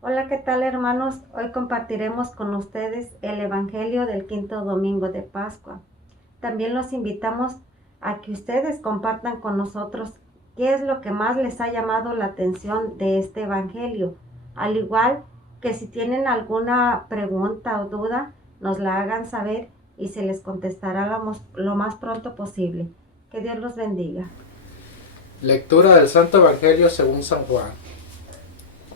Hola, ¿qué tal, hermanos? Hoy compartiremos con ustedes el Evangelio del quinto domingo de Pascua. También los invitamos a que ustedes compartan con nosotros qué es lo que más les ha llamado la atención de este Evangelio. Al igual que si tienen alguna pregunta o duda, nos la hagan saber y se les contestará lo más pronto posible. Que Dios los bendiga. Lectura del Santo Evangelio según San Juan.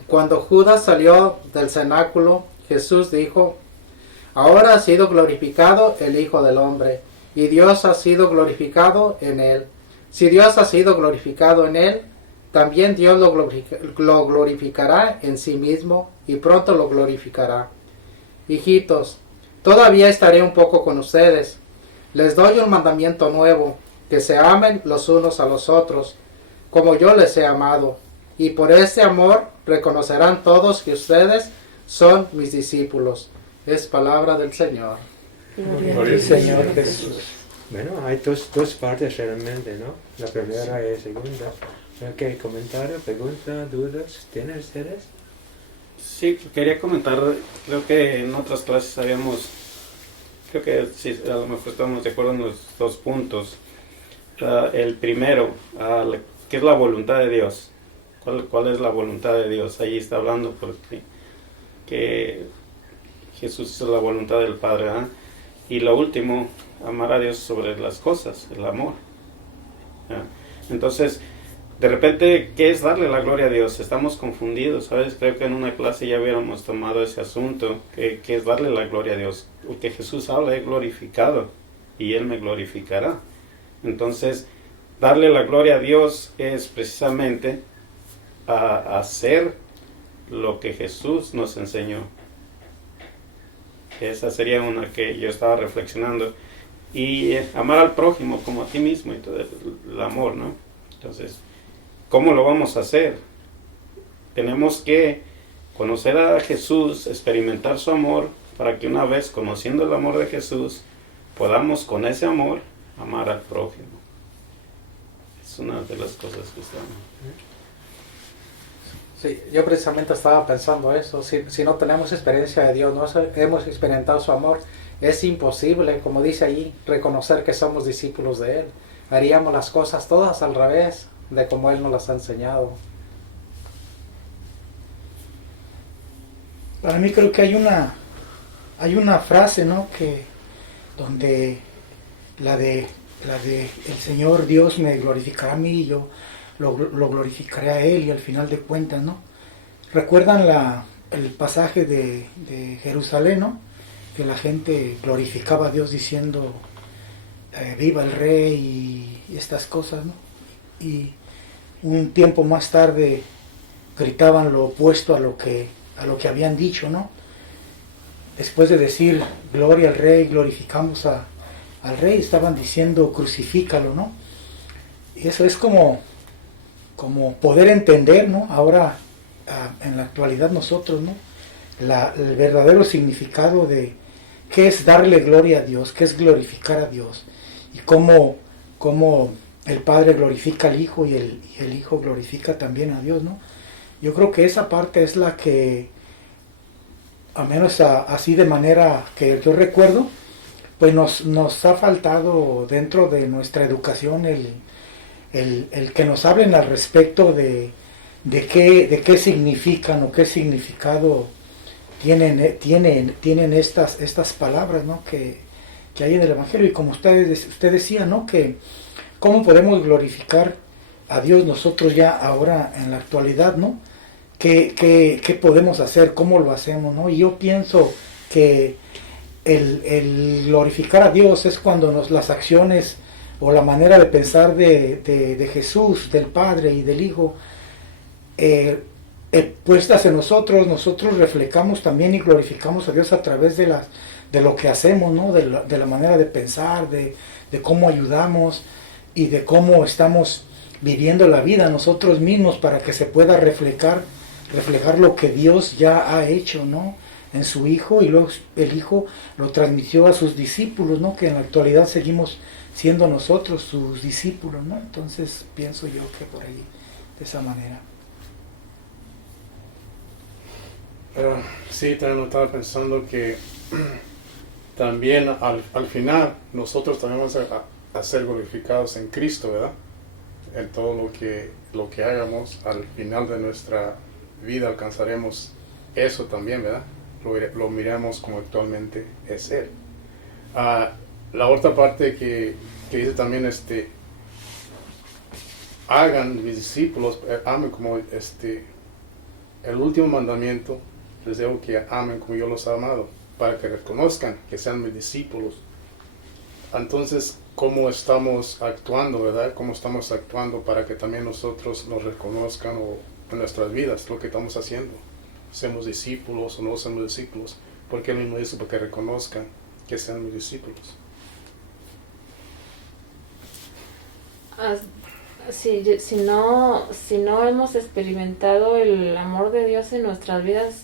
Cuando Judas salió del cenáculo, Jesús dijo: Ahora ha sido glorificado el Hijo del Hombre, y Dios ha sido glorificado en él. Si Dios ha sido glorificado en él, también Dios lo glorificará en sí mismo, y pronto lo glorificará. Hijitos, todavía estaré un poco con ustedes. Les doy un mandamiento nuevo, que se amen los unos a los otros, como yo les he amado. Y por ese amor reconocerán todos que ustedes son mis discípulos. Es palabra del Señor. Gloria al Señor Jesús. Bueno, hay dos partes realmente, ¿no? La primera y la segunda. ¿Qué comentario, pregunta, dudas tienen ustedes? Sí, quería comentar, creo que en otras clases creo que sí, a lo mejor estamos de acuerdo en los dos puntos. El primero, ¿qué es la voluntad de Dios? ¿Cuál es la voluntad de Dios? Ahí está hablando porque que Jesús es la voluntad del Padre, ¿eh? Y lo último, amar a Dios sobre las cosas, el amor. Entonces, de repente, ¿qué es darle la gloria a Dios? Estamos confundidos, ¿sabes? Creo que en una clase ya hubiéramos tomado ese asunto, que es darle la gloria a Dios. Porque Jesús habla, he glorificado, y Él me glorificará. Entonces, darle la gloria a Dios es precisamente a hacer lo que Jesús nos enseñó. Esa sería una que yo estaba reflexionando. Y amar al prójimo como a ti mismo, y todo el amor, ¿no? Entonces, ¿cómo lo vamos a hacer? Tenemos que conocer a Jesús, experimentar su amor, para que una vez conociendo el amor de Jesús, podamos con ese amor amar al prójimo. Es una de las cosas que estamos. Sí, yo precisamente estaba pensando eso. Si no tenemos experiencia de Dios, no hemos experimentado su amor, es imposible, como dice allí, reconocer que somos discípulos de Él. Haríamos las cosas todas al revés de como Él nos las ha enseñado. Para mí creo que hay una frase, ¿no? Que donde la de el Señor Dios me glorificará a mí y yo lo glorificaré a Él, y al final de cuentas, ¿no? ¿Recuerdan el pasaje de Jerusalén, ¿no? Que la gente glorificaba a Dios diciendo viva el Rey y estas cosas, ¿no? Y un tiempo más tarde gritaban lo opuesto a lo que habían dicho, ¿no? Después de decir gloria al Rey, glorificamos al Rey, estaban diciendo crucifícalo, ¿no? Y eso es como poder entender, ¿no? Ahora, en la actualidad nosotros, ¿no? El verdadero significado de qué es darle gloria a Dios, qué es glorificar a Dios, y cómo el Padre glorifica al Hijo y el Hijo glorifica también a Dios, ¿no? Yo creo que esa parte es la que, a menos así de manera que yo recuerdo, pues nos ha faltado dentro de nuestra educación el que nos hablen al respecto de qué significan o qué significado tienen estas palabras, ¿no? que hay en el Evangelio. Y como usted decía, ¿no? Que cómo podemos glorificar a Dios nosotros ya ahora en la actualidad, ¿no? ¿Qué podemos hacer? ¿Cómo lo hacemos? ¿No? Y yo pienso que el glorificar a Dios es cuando las acciones o la manera de pensar de Jesús, del Padre y del Hijo, puestas en nosotros reflejamos también y glorificamos a Dios a través de lo que hacemos, ¿no? De la manera de pensar, de cómo ayudamos y de cómo estamos viviendo la vida nosotros mismos, para que se pueda reflejar lo que Dios ya ha hecho, ¿no? En su Hijo, y luego el Hijo lo transmitió a sus discípulos, ¿no? Que en la actualidad seguimos siendo nosotros sus discípulos, ¿no? Entonces pienso yo que por ahí, de esa manera. Sí, también estaba pensando que también al final nosotros también vamos a ser glorificados en Cristo, ¿verdad? En todo lo que hagamos, al final de nuestra vida alcanzaremos eso también, ¿verdad? Lo miramos como actualmente es Él. La otra parte que dice también, hagan mis discípulos, amen como el último mandamiento, les digo que amen como yo los he amado, para que reconozcan que sean mis discípulos. Entonces, ¿cómo estamos actuando, verdad? ¿Cómo estamos actuando para que también nosotros nos reconozcan en nuestras vidas lo que estamos haciendo? ¿Somos discípulos o no somos discípulos? Porque Él mismo dice, porque reconozcan que sean mis discípulos. Si no hemos experimentado el amor de Dios en nuestras vidas,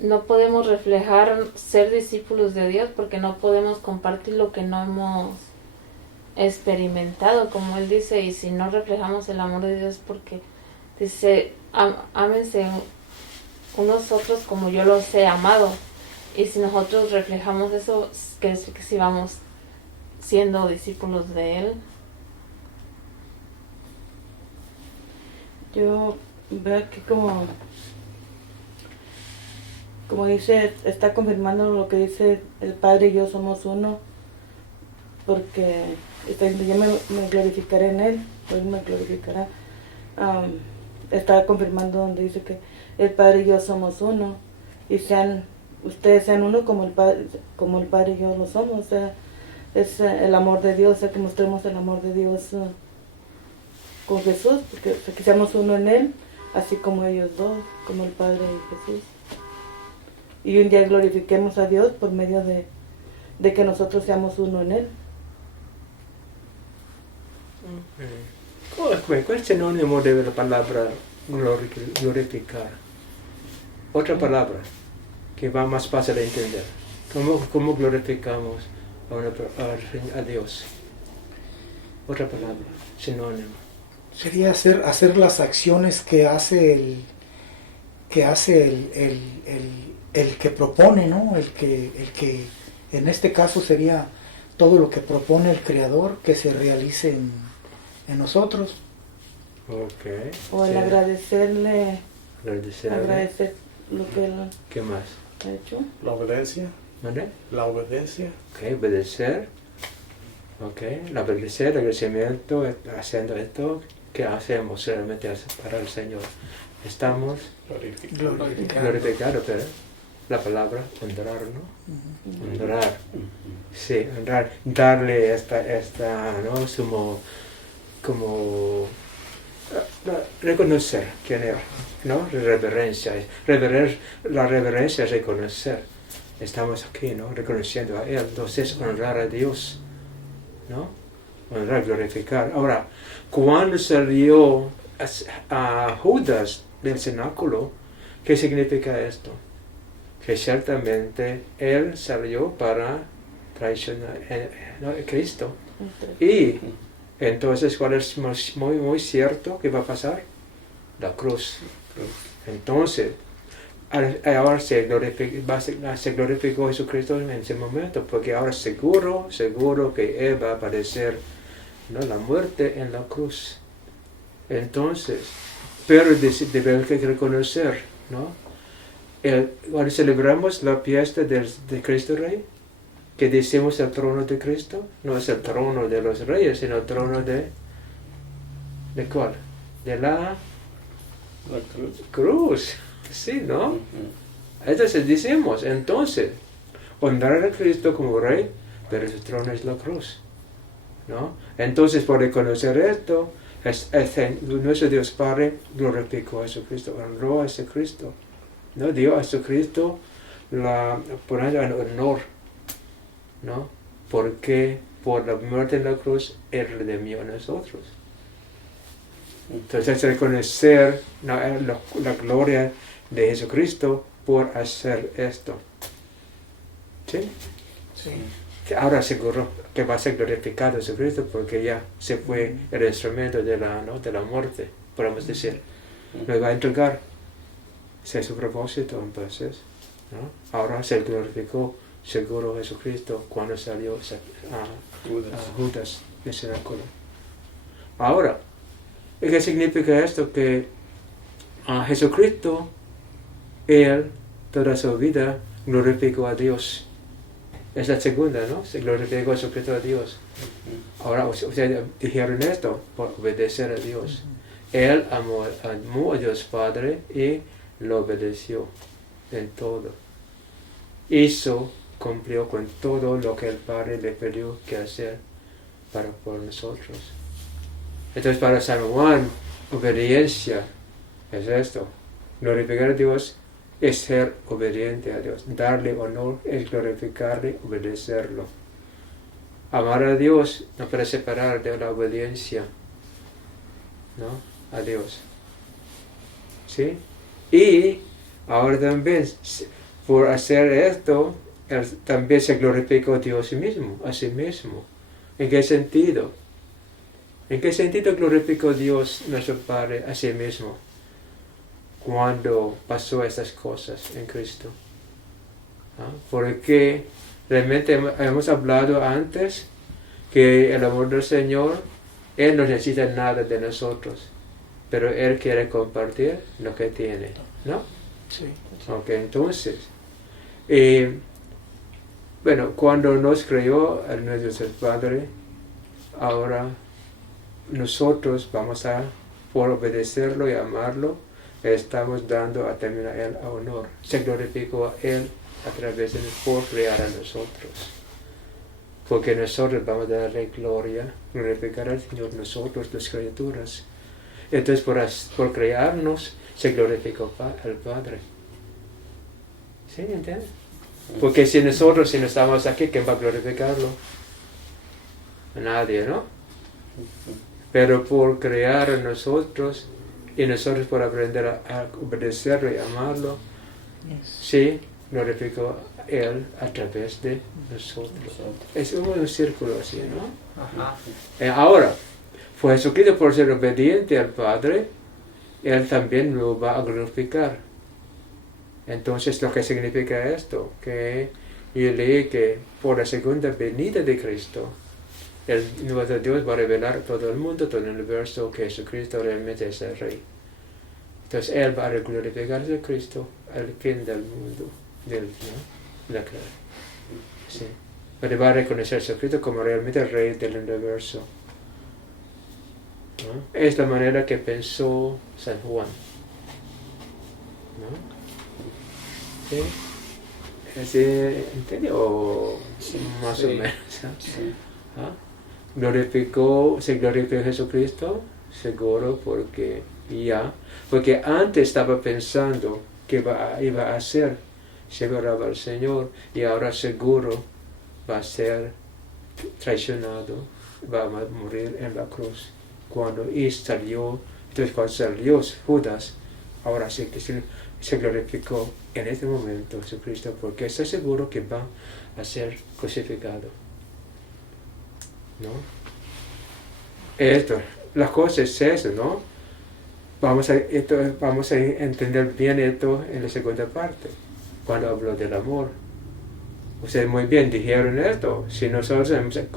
no podemos reflejar ser discípulos de Dios, porque no podemos compartir lo que no hemos experimentado, como Él dice. Y si no reflejamos el amor de Dios, porque dice, ámense unos otros como yo los he amado. Y si nosotros reflejamos eso, que si vamos siendo discípulos de Él. Yo veo aquí como dice, está confirmando lo que dice el Padre y yo somos uno, porque yo me glorificaré en Él, Él me glorificará. Está confirmando donde dice que el Padre y yo somos uno, y ustedes sean uno como el Padre y yo lo somos. O sea, es el amor de Dios, o sea, que mostremos el amor de Dios con Jesús, porque que seamos uno en Él, así como ellos dos, como el Padre y Jesús. Y un día glorifiquemos a Dios por medio de que nosotros seamos uno en Él. ¿Cuál es el sinónimo de la palabra glorificar? Otra palabra que va más fácil de entender. ¿Cómo glorificamos a Dios? Otra palabra, sinónimo. Sería hacer las acciones que hace el que propone, ¿no? El que en este caso sería todo lo que propone el Creador que se realice en nosotros. Okay. O el Sí. agradecer lo que Él ¿Qué más? ha hecho. La obediencia. ¿Vale? La obediencia. Ok, obedecer. Ok, el agradecimiento, haciendo esto que hacemos realmente para el Señor. Estamos glorificados, pero la palabra honrar, ¿no? Honrar. Sí, honrar. Darle esta ¿no? Como reconocer quién era, ¿no? Reverencia. La reverencia es reconocer. Estamos aquí, ¿no? Reconociendo a Él. Entonces, honrar a Dios, ¿no? Honrar, glorificar. Ahora, cuando salió a Judas del cenáculo, ¿qué significa esto? Que ciertamente él salió para traicionar a Cristo. Y entonces, ¿cuál es muy cierto que va a pasar? La cruz. Entonces, ahora se glorificó Jesucristo en ese momento, porque ahora seguro que Él va a padecer, ¿no? La muerte en la cruz. Entonces, pero debemos reconocer, ¿no? Cuando celebramos la fiesta de Cristo Rey, que decimos el trono de Cristo, no es el trono de los reyes, sino el trono ¿de cuál? De la cruz. Sí, ¿no? Entonces decimos, entonces, honrar a Cristo como Rey, pero su trono es la cruz, ¿no? Entonces, por reconocer esto, nuestro Dios Padre glorificó a Jesucristo, honró a Jesucristo, ¿no? Dio a Jesucristo poner en honor, ¿no? Porque por la muerte en la cruz, Él redimió a nosotros. Entonces, reconocer la gloria de Jesucristo por hacer esto. ¿Sí? Sí. Ahora seguro que va a ser glorificado Jesucristo porque ya se fue el instrumento de la muerte, podemos decir. Lo va a entregar. Ese es su propósito entonces, ¿no? Ahora se glorificó seguro Jesucristo cuando salió a Judas de cenáculo. Ahora, ¿qué significa esto? Que a Jesucristo, Él, toda su vida, glorificó a Dios. Es la segunda, ¿no? Se glorificó a Jesucristo a Dios. Ahora, ustedes dijeron esto por obedecer a Dios. Él amó a Dios Padre y lo obedeció en todo. Cumplió con todo lo que el Padre le pidió que hacer por nosotros. Entonces para San Juan, obediencia es esto. Glorificar a Dios es ser obediente a Dios. Darle honor es glorificarle, obedecerlo. Amar a Dios no puede separar de la obediencia, ¿no? A Dios. ¿Sí? Y ahora también, por hacer esto, él también se glorificó a Dios mismo, a sí mismo. ¿En qué sentido? ¿En qué sentido glorificó Dios, nuestro Padre, a sí mismo? Cuando pasó estas cosas en Cristo. Porque realmente hemos hablado antes que el amor del Señor, Él no necesita nada de nosotros, pero Él quiere compartir lo que tiene, ¿no? Sí. Ok, entonces, bueno, cuando nos creó el nuestro Padre, ahora nosotros vamos a, por obedecerlo y amarlo, estamos dando a terminar Él a honor. Se glorificó a Él a través de por crear a nosotros. Porque nosotros vamos a darle gloria, glorificar al Señor, nosotros, las criaturas. Entonces, por crearnos, se glorificó al Padre. ¿Sí? ¿Entiendes? Porque si no estamos aquí, ¿quién va a glorificarlo? Nadie, ¿no? Pero por crear a nosotros, y nosotros por aprender a obedecerlo y amarlo, sí, glorificó a Él a través de nosotros. Es un círculo así, ¿no? Ajá. Ahora, pues Jesucristo por ser obediente al Padre, Él también lo va a glorificar. Entonces, lo que significa esto, que yo leí que por la segunda venida de Cristo, el nuestro Dios va a revelar a todo el mundo, todo el universo, que Jesucristo realmente es el Rey. Entonces, Él va a glorificar a Cristo al fin del mundo, ¿no? La creación. Sí. Pero va a reconocer a Jesucristo como realmente el Rey del universo. ¿No? Es la manera que pensó San Juan. ¿No? ¿Sí? ¿Sí? ¿Entendió? Sí, más o menos. Sí. Se glorificó a Jesucristo, seguro, porque antes estaba pensando que iba a hacer, se adoraba al Señor, y ahora seguro va a ser traicionado, va a morir en la cruz. Cuando salió Judas, ahora sí que se glorificó en este momento Jesucristo, porque está seguro que va a ser crucificado. ¿No? La cosa es eso, ¿no? Vamos a entender bien esto en la segunda parte, cuando habló del amor. Ustedes muy bien dijeron esto. Si nosotros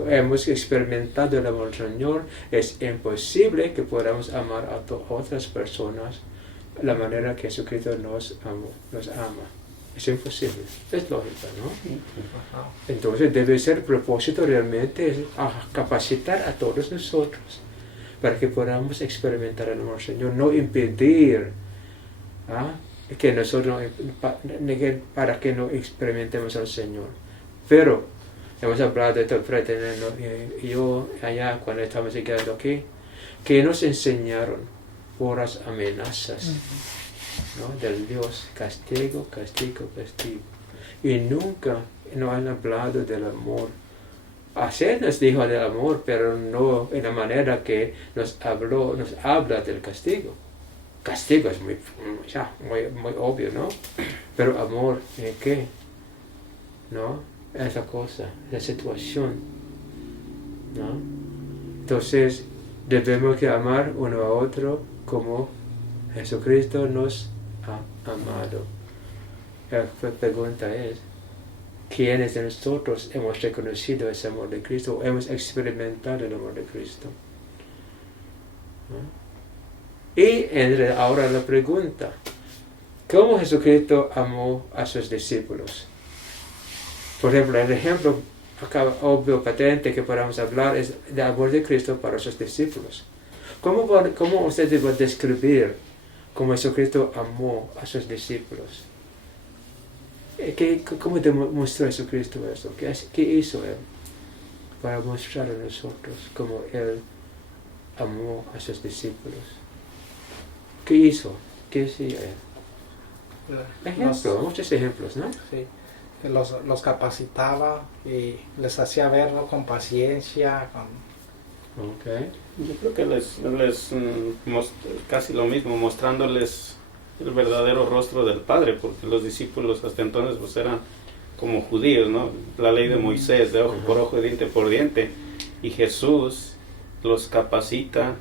hemos experimentado el amor del Señor, es imposible que podamos amar a otras personas de la manera que Jesucristo nos ama. Es imposible, es lógico, ¿no? Entonces debe ser el propósito realmente capacitar a todos nosotros para que podamos experimentar el amor del Señor, no impedir que nosotros, para que no experimentemos al Señor. Pero hemos hablado de esto, Fred y yo allá cuando estamos llegando aquí, que nos enseñaron puras amenazas, ¿no? Del Dios, castigo, castigo, castigo. Y nunca nos han hablado del amor. Así nos dijo del amor, pero no en la manera que nos habla del castigo. Castigo es muy obvio, ¿no? Pero amor, ¿en qué? ¿No? Esa cosa, la situación, ¿no? Entonces, debemos que amar uno a otro como Jesucristo nos amado. La pregunta es, ¿quiénes de nosotros hemos reconocido ese amor de Cristo? ¿Hemos experimentado el amor de Cristo? ¿No? Y ahora la pregunta, ¿cómo Jesucristo amó a sus discípulos? Por ejemplo, el ejemplo acá obvio, patente que podamos hablar es del amor de Cristo para sus discípulos. ¿Cómo ustedes van a describir cómo Jesucristo amó a sus discípulos? ¿Cómo demostró Jesucristo eso? ¿Qué hizo Él para mostrar a nosotros cómo Él amó a sus discípulos? ¿Qué hizo? ¿Qué hacía Él? Ejemplos, muchos ejemplos, ¿no? Sí. Los capacitaba y les hacía verlo con paciencia. Okay. Yo creo que les casi lo mismo, mostrándoles el verdadero rostro del Padre, porque los discípulos hasta entonces pues eran como judíos, ¿no? La ley de Moisés, de ojo por ojo, diente por diente, y Jesús los capacita,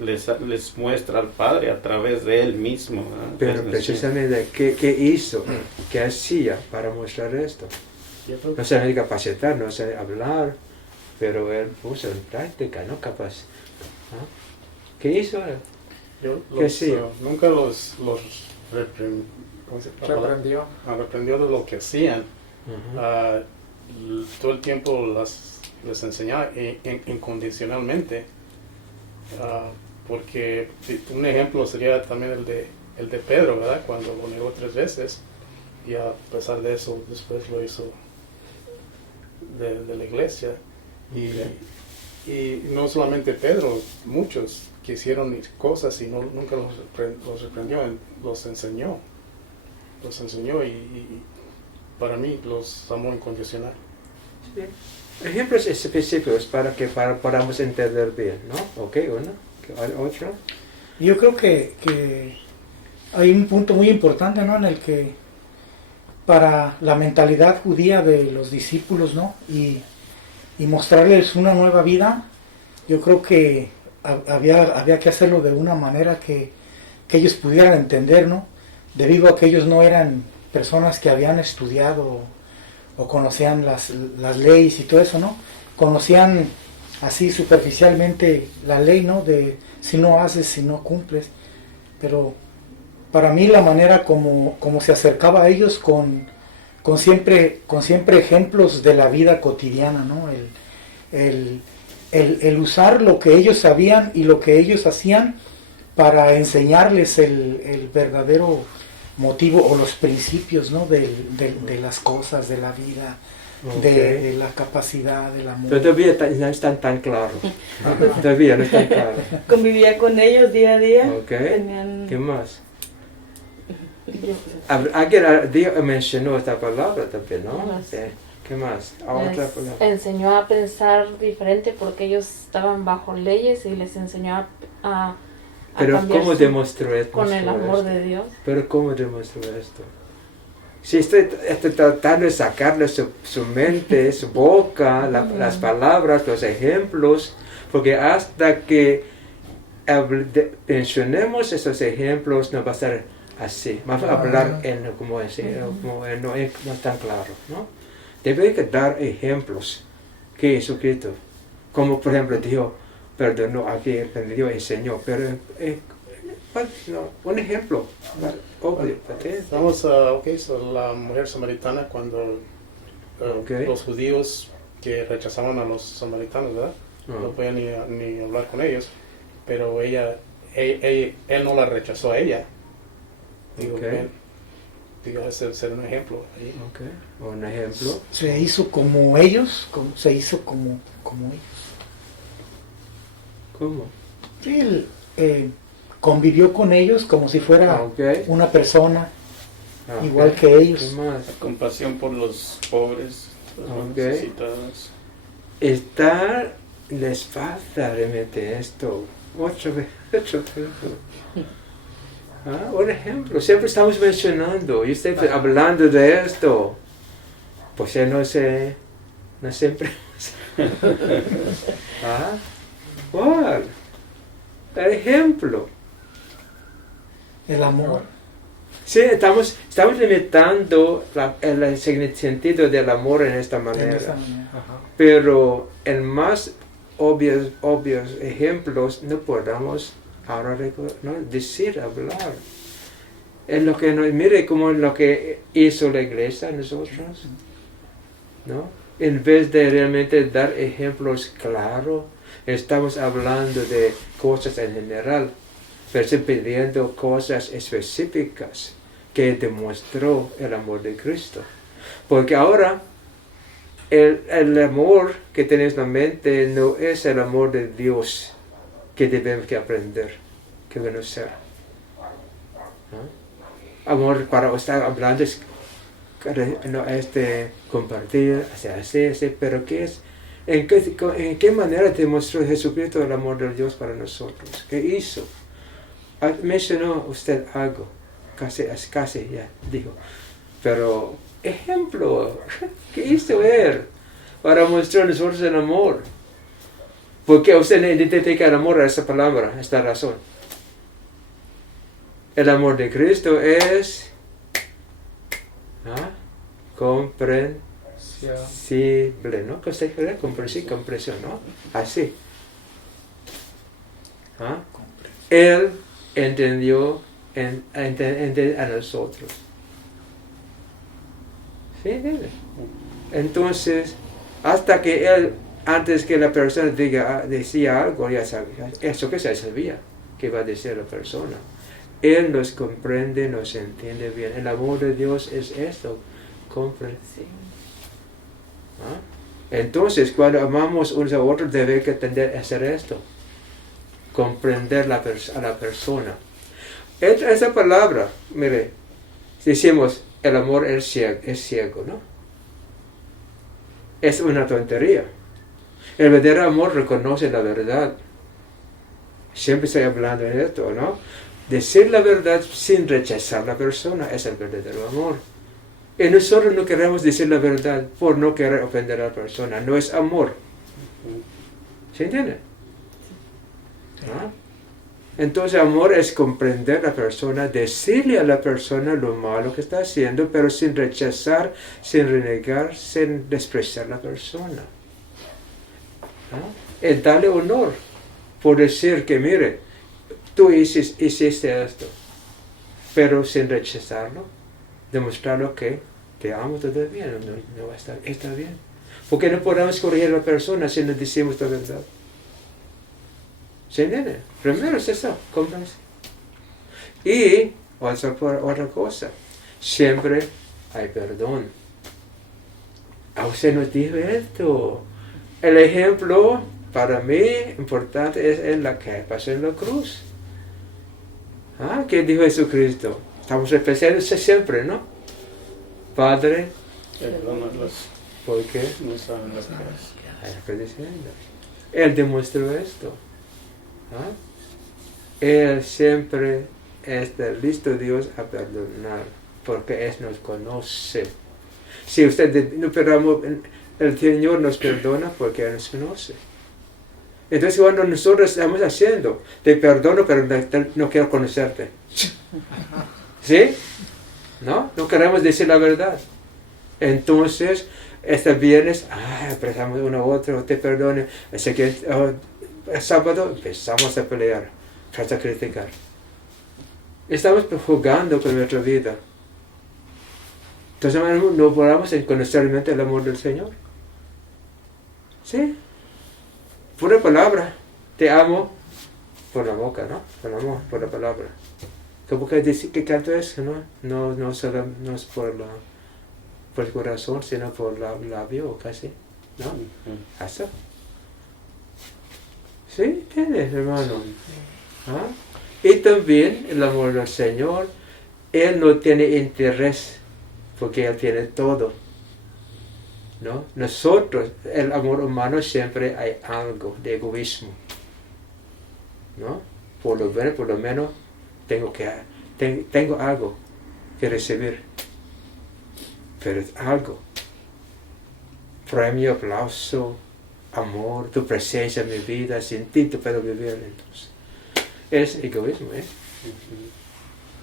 les muestra al Padre a través de Él mismo, ¿no? Pero precisamente, ¿qué hizo? ¿Qué hacía para mostrar esto? No se capacitar, no sé hablar, pero Él puso en práctica, ¿no? ¿Ah? ¿Qué hizo Él? Nunca los reprendió de lo que hacían. Todo el tiempo les enseñaba incondicionalmente. Porque un ejemplo sería también el de Pedro, ¿verdad? Cuando lo negó 3 veces, y a pesar de eso después lo hizo de la iglesia. Y no solamente Pedro, muchos que hicieron cosas y nunca los reprendió, los enseñó y para mí los amó incondicional. Sí. Ejemplos específicos para que podamos entender bien, ¿no? Ok, otro. Yo creo que hay un punto muy importante, ¿no? En el que para la mentalidad judía de los discípulos, ¿no? Y mostrarles una nueva vida, yo creo que había que hacerlo de una manera que ellos pudieran entender, ¿no? Debido a que ellos no eran personas que habían estudiado o conocían las leyes y todo eso, ¿no? Conocían así superficialmente la ley, ¿no? De si no haces, si no cumples. Pero para mí la manera como se acercaba a ellos con siempre ejemplos de la vida cotidiana, ¿no? El usar lo que ellos sabían y lo que ellos hacían para enseñarles el verdadero motivo o los principios, ¿no? de las cosas, de la vida, de la capacidad, del amor. Pero todavía no están tan claros. Todavía no están claros. Convivía con ellos día a día. Okay. ¿Qué más? Alguien mencionó esta palabra también, ¿no? ¿Qué más? Otra palabra. Enseñó a pensar diferente porque ellos estaban bajo leyes y les enseñó a pero ¿cómo demostró esto? Con el amor de Dios. Pero ¿cómo demostró esto? Si estoy tratando de sacarle su mente, su boca, las palabras, los ejemplos, porque hasta que mencionemos esos ejemplos no va a ser así, vamos a hablar como no es tan claro, ¿no? Debe que dar ejemplos que Jesucristo, como por ejemplo dijo, perdonó, aquí entendió, enseñó, pero un ejemplo obvio. Vamos la mujer samaritana cuando los judíos que rechazaban a los samaritanos, ¿verdad? No podían ni hablar con ellos, pero él no la rechazó a ella. Digo, ese ser un ejemplo. Un ejemplo. Se hizo como ellos, se hizo como ellos. ¿Cómo? Sí, convivió con ellos como si fuera una persona igual que ellos. La compasión por los pobres, los necesitados. Les falta realmente esto. Otro ejemplo. Un ejemplo. Siempre estamos mencionando y usted hablando de esto. Pues no siempre. ¿Cuál? El ejemplo. El amor. Sí, estamos limitando el sentido del amor en esta manera. Ajá. Pero en más obvios ejemplos no podemos ahora ¿no? decir, hablar. Es lo que mire como lo que hizo la iglesia nosotros, ¿no? En vez de realmente dar ejemplos claros, estamos hablando de cosas en general, pero pidiendo cosas específicas que demostró el amor de Cristo. Porque ahora el amor que tenemos en la mente no es el amor de Dios que debemos que aprender, que conocer. ¿No? Amor para estar hablando es no, compartir, así, pero ¿qué es? ¿En qué manera demostró Jesucristo el amor de Dios para nosotros? ¿Qué hizo? Mencionó usted algo, casi ya dijo, pero ejemplo, ¿qué hizo Él para mostrar a nosotros el amor? Porque usted no identifica el amor a esa palabra, esta razón. El amor de Cristo es comprensible, ¿no? Comprensión, ¿no? Así. Él entendió a nosotros. ¿Sí? Entonces, hasta que él, antes que la persona decía algo, ya sabía, eso que se sabía que iba a decir la persona. Él nos comprende, nos entiende bien. El amor de Dios es esto, comprensión. Entonces, cuando amamos unos a otros, debe que tender a hacer esto, comprender a la persona. Esa palabra, mire, decimos, el amor es ciego, ¿no? Es una tontería. El verdadero amor reconoce la verdad. Siempre estoy hablando de esto, ¿no? Decir la verdad sin rechazar a la persona es el verdadero amor. Y nosotros no queremos decir la verdad por no querer ofender a la persona. No es amor. ¿Se entiende? ¿No? Entonces amor es comprender a la persona, decirle a la persona lo malo que está haciendo, pero sin rechazar, sin renegar, sin despreciar a la persona. ¿No? Es darle honor por decir que, mire, tú hiciste esto, pero sin rechazarlo, demostrarlo que te amo todavía, no va a está bien. Porque no podemos corregir a la persona si no decimos la verdad. ¿Se entiende? Primero es eso, cómprense. Y otra cosa, siempre hay perdón. A usted nos dijo esto. El ejemplo para mí importante es en la que pasó en la cruz. ¿Qué dijo Jesucristo? Estamos repitiendo siempre, ¿no? Padre, perdónalos. ¿Por qué? No saben lo que hacen. Él demostró esto. Él siempre está listo, Dios, a perdonar, porque Él nos conoce. Si usted no perdonamos, el Señor nos perdona porque Él nos conoce. Entonces cuando nosotros estamos haciendo, te perdono, pero no quiero conocerte. ¿Sí? ¿No? No queremos decir la verdad. Entonces, este viernes, empezamos uno a otro, te perdone. Así que el sábado empezamos a pelear, a criticar. Estamos jugando con nuestra vida. Entonces no podamos conocer realmente el amor del Señor. ¿Sí? Pura palabra, te amo por la boca, ¿no? Por amor, por la palabra. ¿Cómo que decir que canto eso, no? No solo no es por el corazón, sino por el labio, casi, ¿no? Eso. ¿Sí? ¿Entiendes, hermano? Y también el amor del Señor, Él no tiene interés, porque Él tiene todo. ¿No? Nosotros, el amor humano, siempre hay algo de egoísmo, ¿no? Por lo menos tengo algo que recibir, pero es algo, premio, aplauso, amor, tu presencia en mi vida, sin ti te puedo vivir. Entonces es egoísmo, ¿eh?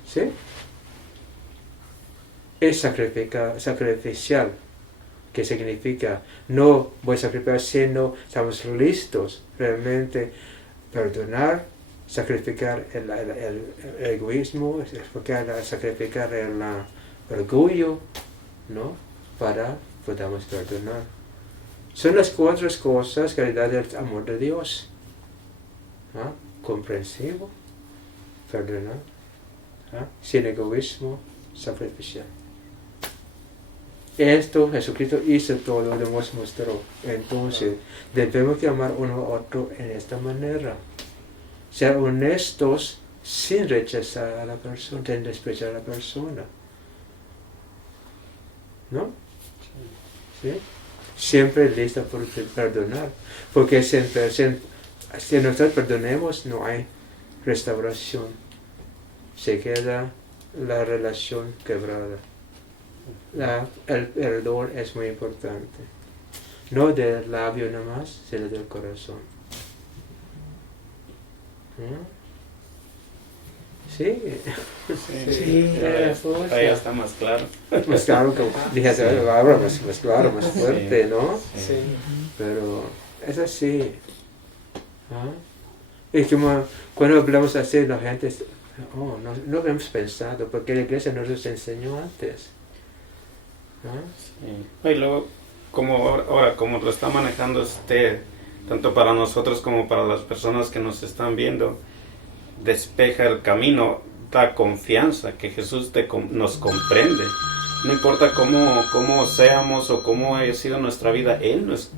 ¿Sí? es sacrificial, que significa no voy a sacrificar, sino estamos listos realmente perdonar, sacrificar el egoísmo, sacrificar el orgullo, ¿no? Para podamos perdonar. Son las 4 cosas que le da el amor de Dios. ¿Ah? Comprensivo, perdonar, ¿ah? Sin egoísmo, sacrificial. Esto Jesucristo hizo todo, lo nos mostró. Entonces, debemos amar uno a otro en esta manera. Ser honestos sin rechazar a la persona, sin despreciar a la persona. ¿No? ¿Sí? Siempre lista por perdonar. Porque si nosotros perdonemos, no hay restauración. Se queda la relación quebrada. El perdón es muy importante. No del labio nada más, sino del corazón. Sí. Sí. Ahí está más claro. Más claro que dije ahora, más claro, más fuerte, ¿no? Sí. Pero es así. ¿Ah? Y como cuando hablamos así, la gente, no hemos pensado, porque la iglesia nos los enseñó antes. ¿Ah? Sí. Y luego, como lo está manejando tanto para nosotros como para las personas que nos están viendo, despeja el camino, da confianza que Jesús nos comprende. No importa cómo seamos o cómo haya sido nuestra vida, Él nos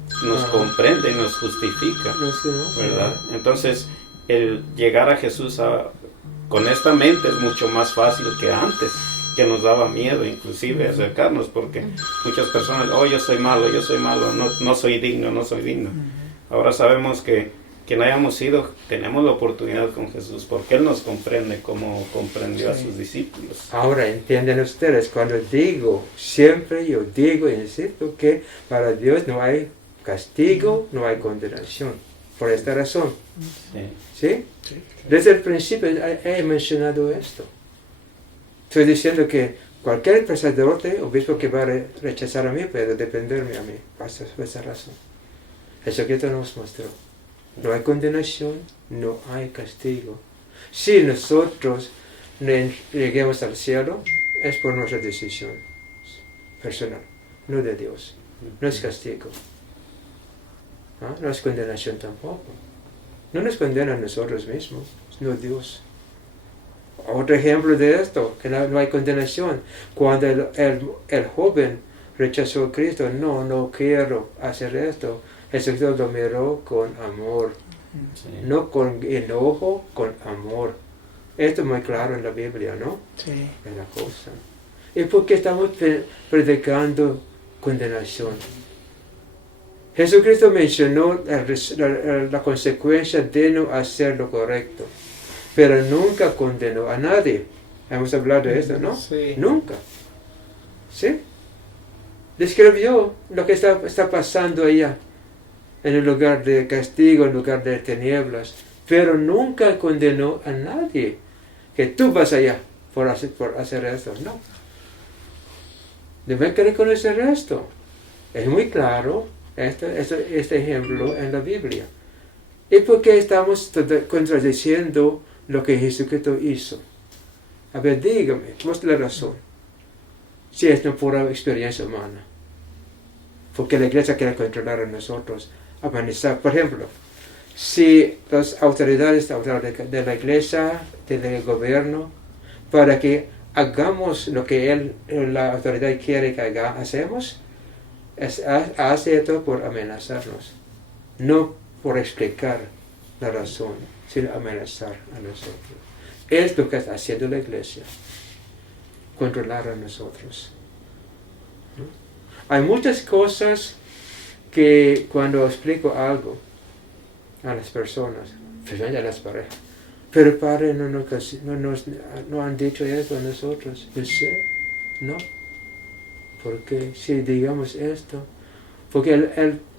comprende y nos justifica, ¿verdad? Entonces, el llegar a Jesús con esta mente es mucho más fácil que antes, que nos daba miedo inclusive acercarnos, porque muchas personas, yo soy malo, no soy digno. Ahora sabemos que no hayamos sido, tenemos la oportunidad con Jesús, porque Él nos comprende como comprendió a sus discípulos. Ahora entienden ustedes, cuando siempre yo digo y insisto que para Dios no hay castigo, no hay condenación, por esta razón. ¿Sí? Desde el principio he mencionado esto. Estoy diciendo que cualquier sacerdote, obispo que va a rechazar a mí, puede dependerme a mí, por esa razón. Jesucristo nos mostró. No hay condenación, no hay castigo. Si nosotros no lleguemos al cielo, es por nuestra decisión personal, no de Dios. No es castigo. ¿Ah? No es condenación tampoco. No nos condena a nosotros mismos, no Dios. Otro ejemplo de esto, que no hay condenación. Cuando el joven rechazó a Cristo, no quiero hacer esto. Jesucristo lo miró con amor, no con enojo, con amor. Esto es muy claro en la Biblia, ¿no? Sí. En la cosa. ¿Y por qué estamos predicando condenación? Jesucristo mencionó la consecuencia de no hacer lo correcto, pero nunca condenó a nadie. Hemos hablado de esto, ¿no? Sí. Nunca. ¿Sí? Describió lo que está pasando allá, en el lugar de castigo, en el lugar de tinieblas, pero nunca condenó a nadie que tú vas allá por hacer esto. No. Deben que reconocer esto. Es muy claro este ejemplo en la Biblia. ¿Y por qué estamos contradiciendo lo que Jesucristo hizo? A ver, dígame, muestre la razón. Si es una pura experiencia humana. Porque la iglesia quiere controlar a nosotros. Amenizar. Por ejemplo, si las autoridades de la iglesia, del gobierno, para que hagamos lo que la autoridad quiere que hacemos, hace esto por amenazarnos, no por explicar la razón, sino amenazar a nosotros. Es lo que está haciendo la iglesia, controlar a nosotros. ¿No? Hay muchas cosas que cuando explico algo a las personas, especialmente a las parejas, pero padre, no han dicho eso a nosotros. Yo sé, no. Porque si digamos esto, porque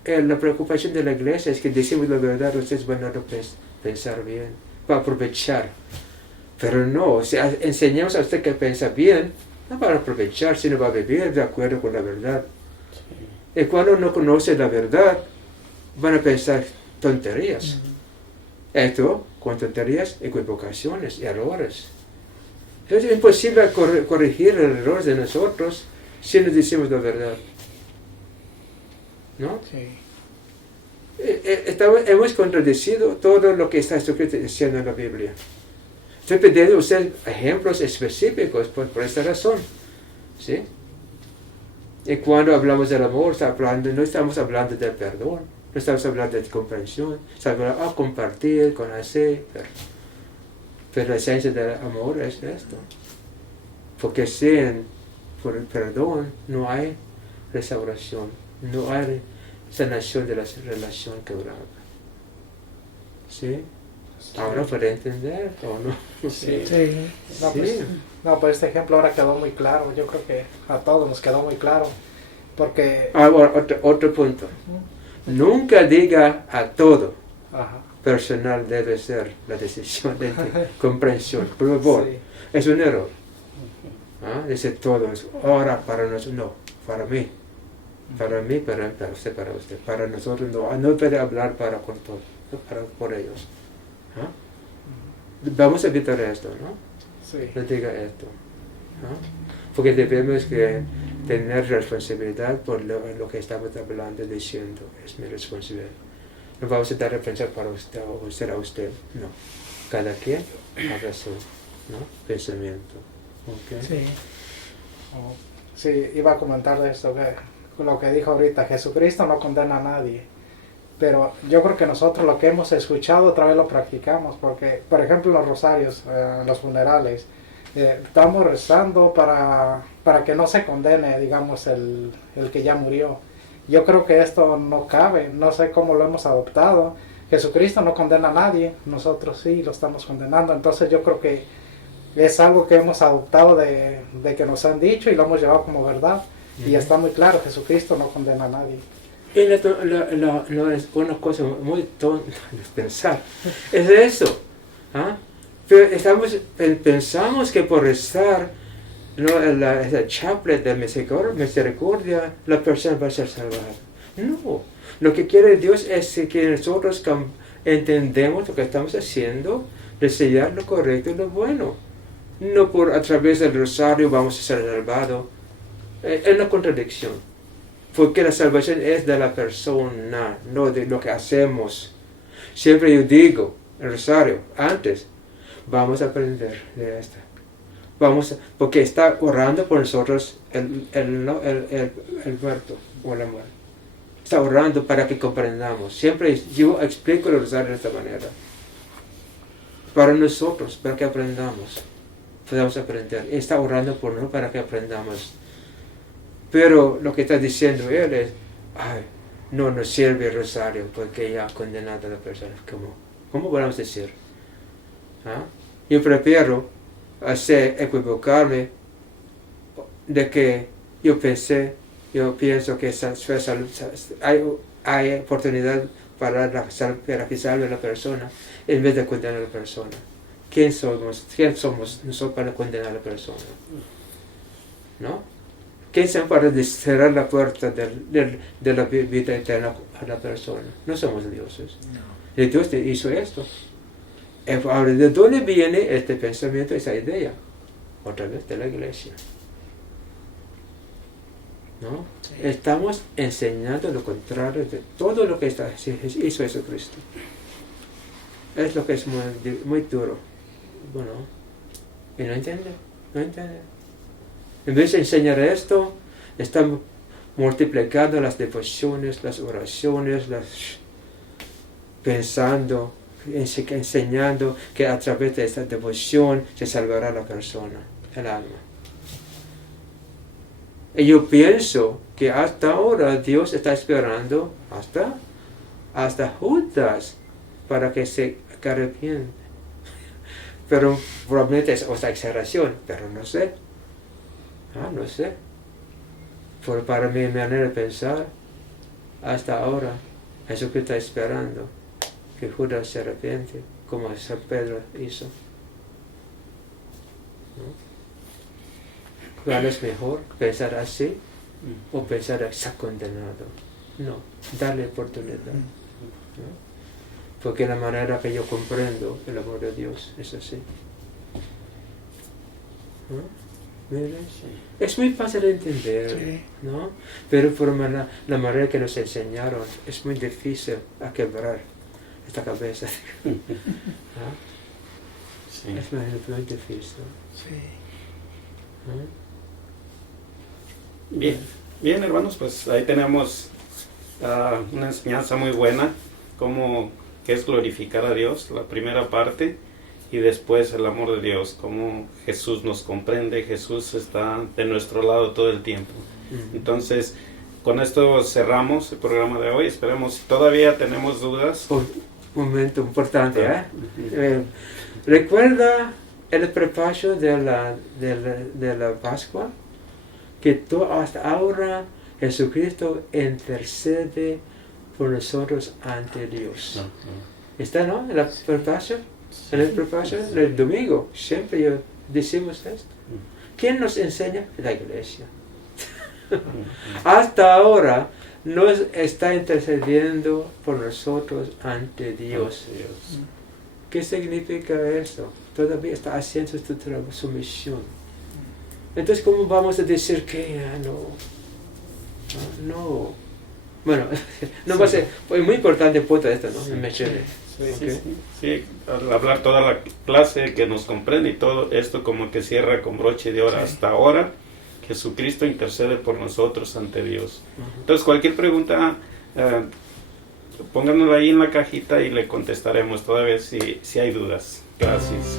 la preocupación de la iglesia es que decimos la verdad, ustedes van a pensar bien, para aprovechar. Pero no, si enseñamos a usted que piensa bien, no van a aprovechar, sino va a vivir de acuerdo con la verdad. Y cuando no conoce la verdad, van a pensar tonterías. Esto, con tonterías, equivocaciones, errores. Es imposible corregir el error de nosotros si no decimos la verdad. ¿No? Sí. Hemos contradecido todo lo que está escrito diciendo en la Biblia. Estoy pidiendo a usted ejemplos específicos por esta razón. ¿Sí? Y cuando hablamos del amor, no estamos hablando del perdón, no estamos hablando de comprensión, estamos hablando de compartir, conocer. Pero la esencia del amor es esto. Porque por el perdón no hay restauración, no hay sanación de la relación quebrada. ¿Sí? Ahora puede entender o no. Sí. Sí. No, pues, no, pues este ejemplo ahora quedó muy claro. Yo creo que a todos nos quedó muy claro. Porque... Ahora, otro punto. Nunca diga a todo. Ajá. Personal debe ser la decisión de comprensión. Por favor, Sí. es un error. Dice todo, es ahora para nosotros, no, para mí. Para mí, para usted, para usted. Para nosotros no puede hablar para con todos, por ellos. Vamos a evitar esto, ¿no? Sí. No diga esto. Porque debemos que tener responsabilidad por lo que estamos hablando, diciendo, es mi responsabilidad. No vamos a dar a pensar para usted o usted a usted, no. Cada quien haga su pensamiento. ¿Okay? Sí. Sí, iba a comentar de esto, lo que dijo ahorita, Jesucristo no condena a nadie. Pero yo creo que nosotros lo que hemos escuchado otra vez lo practicamos, porque, por ejemplo, en los rosarios, en los funerales, estamos rezando para que no se condene, digamos, el que ya murió. Yo creo que esto no cabe, no sé cómo lo hemos adoptado. Jesucristo no condena a nadie, nosotros sí lo estamos condenando. Entonces yo creo que es algo que hemos adoptado de que nos han dicho y lo hemos llevado como verdad. Y está muy claro, Jesucristo no condena a nadie. Y no es una cosa muy tonta de pensar. Es eso. Pero pensamos que por rezar esa chaplet de misericordia, la persona va a ser salvada. No. Lo que quiere Dios es que nosotros entendemos lo que estamos haciendo, desear lo correcto y lo bueno. No a través del rosario vamos a ser salvados. Es una contradicción. Porque la salvación es de la persona, no de lo que hacemos. Siempre yo digo, el rosario, antes, vamos a aprender de esto. Porque está orando por nosotros el muerto o la muerte. Está orando para que comprendamos. Siempre yo explico el rosario de esta manera. Para nosotros, para que aprendamos. Podemos aprender. Está orando por nosotros para que aprendamos. Pero lo que está diciendo él es, no sirve el rosario porque ya ha condenado a la persona. ¿Cómo podemos decir? Yo prefiero equivocarme de que yo pienso que hay oportunidad para que salve a la persona en vez de condenar a la persona. ¿Quién somos nosotros para condenar a la persona? ¿No? ¿Quién sabe para cerrar la puerta de la vida eterna a la persona? No somos dioses. No. Y Dios hizo esto. Ahora, ¿de dónde viene este pensamiento, esa idea? Otra vez de la iglesia. ¿No? Sí. Estamos enseñando lo contrario de todo lo que hizo Jesucristo. Es lo que es muy duro. Bueno, y no entiende. En vez de enseñar esto, estamos multiplicando las devociones, las oraciones, pensando, enseñando que a través de esta devoción se salvará la persona, el alma. Y yo pienso que hasta ahora Dios está esperando hasta Judas para que se arrepiente. Pero probablemente es otra exageración, pero no sé. No sé. Pero para mi manera de pensar, hasta ahora, Jesucristo está esperando que Judas se arrepiente, como San Pedro hizo. ¿cuál es mejor? ¿Pensar así o pensar está condenado? No, darle oportunidad. ¿No? Porque la manera que yo comprendo el amor de Dios es así. ¿No? Es muy fácil de entender, Sí. ¿no? Pero por la manera que nos enseñaron es muy difícil a quebrar esta cabeza. ¿No? Sí. Es muy difícil. Sí. ¿No? Bien, bien, hermanos, pues ahí tenemos una enseñanza muy buena, qué es glorificar a Dios, la primera parte, y después el amor de Dios, cómo Jesús nos comprende, Jesús está de nuestro lado todo el tiempo. Entonces, con esto cerramos el programa de hoy. Esperemos, si todavía tenemos dudas. Un momento importante, ¿recuerda el prepacio de la Pascua? Que hasta ahora Jesucristo intercede por nosotros ante Dios. ¿Está, no? En la prepacio, en el prepacio del domingo, siempre decimos esto. ¿Quién nos enseña? La iglesia. Hasta ahora nos está intercediendo por nosotros ante Dios. ¿Qué significa eso? Todavía está haciendo su misión. Entonces, ¿cómo vamos a decir que no? Bueno, no va a ser muy importante el punto esto, ¿no? Me mencioné. Sí, al hablar toda la clase que nos comprende y todo esto como que cierra con broche de oro. Hasta ahora Jesucristo intercede por nosotros ante Dios. Entonces cualquier pregunta pónganosla ahí en la cajita y le contestaremos todavía si hay dudas. Gracias.